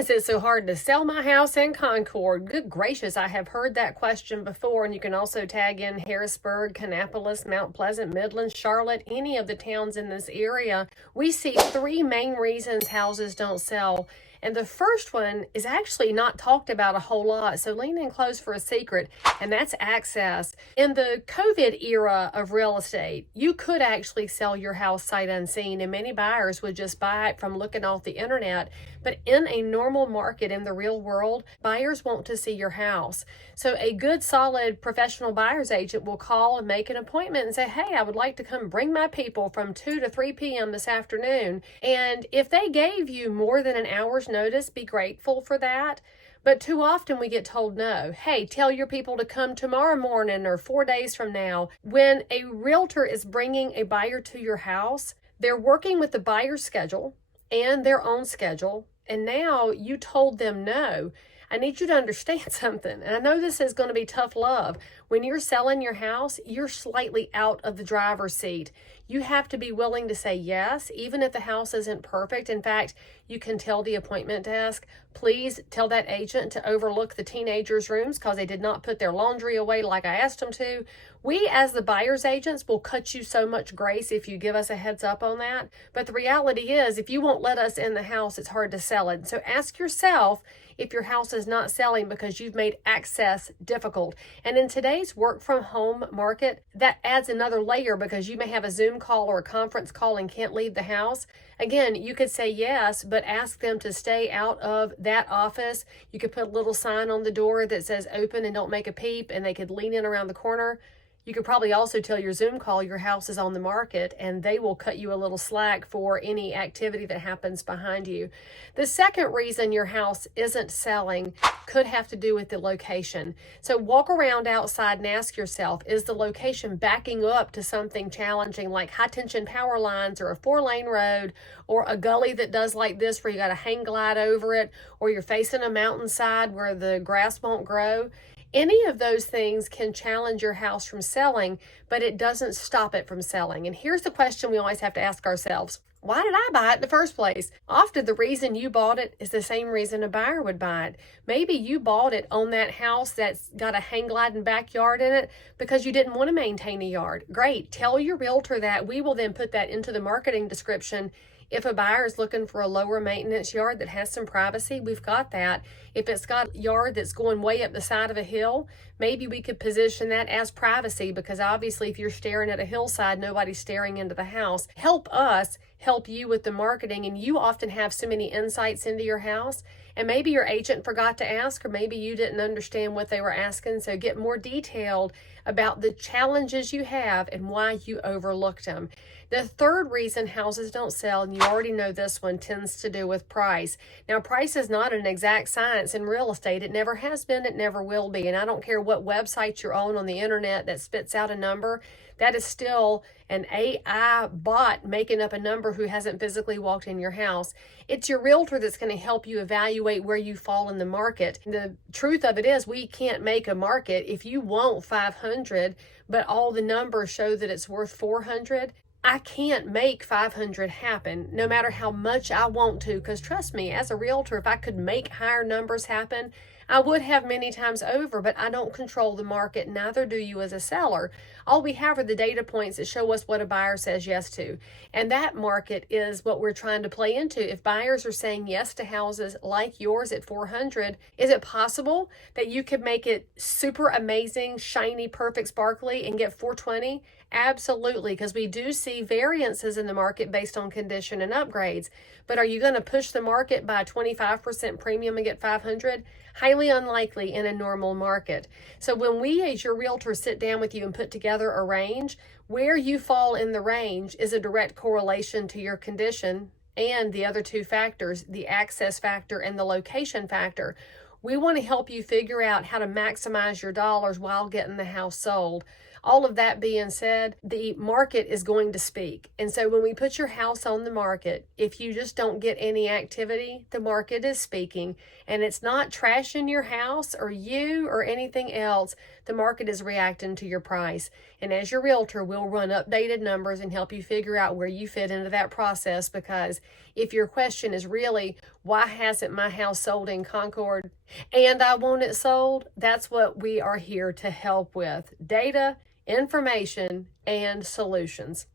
is it so hard to sell my house in Concord? Good gracious, I have heard that question before, and you can also tag in Harrisburg, Kannapolis, Mount Pleasant, Midland, Charlotte, any of the towns in this area. We see three main reasons houses don't sell. And the first one is actually not talked about a whole lot, so lean in close for a secret, and that's access. In the COVID era of real estate, you could actually sell your house sight unseen, and many buyers would just buy it from looking off the internet. But in a normal market in the real world, buyers want to see your house. So a good, solid professional buyer's agent will call and make an appointment and say, hey, I would like to come bring my people from 2 to 3 p.m. this afternoon. And if they gave you more than an hour's notice, be grateful for that. But too often we get told no. Hey, tell your people to come tomorrow morning or 4 days from now. When a realtor is bringing a buyer to your house, they're working with the buyer's schedule and their own schedule. And now you told them no. I need you to understand something. And I know this is going to be tough love. When you're selling your house, you're slightly out of the driver's seat. You have to be willing to say yes, even if the house isn't perfect. In fact, you can tell the appointment desk, please tell that agent to overlook the teenagers' rooms because they did not put their laundry away like I asked them to. We, as the buyer's agents, will cut you so much grace if you give us a heads up on that. But the reality is, if you won't let us in the house, it's hard to sell it. So ask yourself if your house is not selling because you've made access difficult. And in today's work from home market, that adds another layer because you may have a Zoom call or a conference call and can't leave the house. Again, you could say yes, but ask them to stay out of that office. You could put a little sign on the door that says open and don't make a peep, and they could lean in around the corner. You could probably also tell your Zoom call your house is on the market, and they will cut you a little slack for any activity that happens behind you. The second reason your house isn't selling could have to do with the location. So walk around outside and ask yourself, is the location backing up to something challenging like high tension power lines or a 4-lane road or a gully that does like this where you got to hang glide over it, or you're facing a mountainside where the grass won't grow? Any of those things can challenge your house from selling, but it doesn't stop it from selling. And here's the question we always have to ask ourselves. Why did I buy it in the first place? Often the reason you bought it is the same reason a buyer would buy it. Maybe you bought it on that house that's got a hang gliding backyard in it because you didn't want to maintain a yard. Great. Tell your realtor that. We will then put that into the marketing description. If a buyer is looking for a lower maintenance yard that has some privacy, we've got that. If it's got a yard that's going way up the side of a hill, maybe we could position that as privacy, because obviously if you're staring at a hillside, nobody's staring into the house. Help us help you with the marketing, and you often have so many insights into your house, and maybe your agent forgot to ask, or maybe you didn't understand what they were asking. So get more detailed about the challenges you have and why you overlooked them. The third reason houses don't sell, and you already know this one, tends to do with price. Now, price is not an exact science in real estate. It never has been, it never will be. And I don't care what website you're on the internet that spits out a number. That is still an AI bot making up a number who hasn't physically walked in your house. It's your realtor that's going to help you evaluate where you fall in the market. The truth of it is, we can't make a market. If you want 500, but all the numbers show that it's worth 400, I can't make 500 happen no matter how much I want to, because trust me, as a realtor, if I could make higher numbers happen, I would have many times over, but I don't control the market. Neither do you as a seller. All we have are the data points that show us what a buyer says yes to. And that market is what we're trying to play into. If buyers are saying yes to houses like yours at 400, is it possible that you could make it super amazing, shiny, perfect, sparkly and get 420? Absolutely, because we do see variances in the market based on condition and upgrades. But are you going to push the market by a 25% premium and get 500? Highly unlikely in a normal market. So when we as your realtor sit down with you and put together a range, where you fall in the range is a direct correlation to your condition and the other two factors, the access factor and the location factor. We want to help you figure out how to maximize your dollars while getting the house sold. All of that being said, the market is going to speak. And so when we put your house on the market, if you just don't get any activity, the market is speaking. And it's not trashing your house or you or anything else. The market is reacting to your price. And as your realtor, we'll run updated numbers and help you figure out where you fit into that process. Because if your question is really, why hasn't my house sold in Concord and I want it sold? That's what we are here to help with: data, information, and solutions.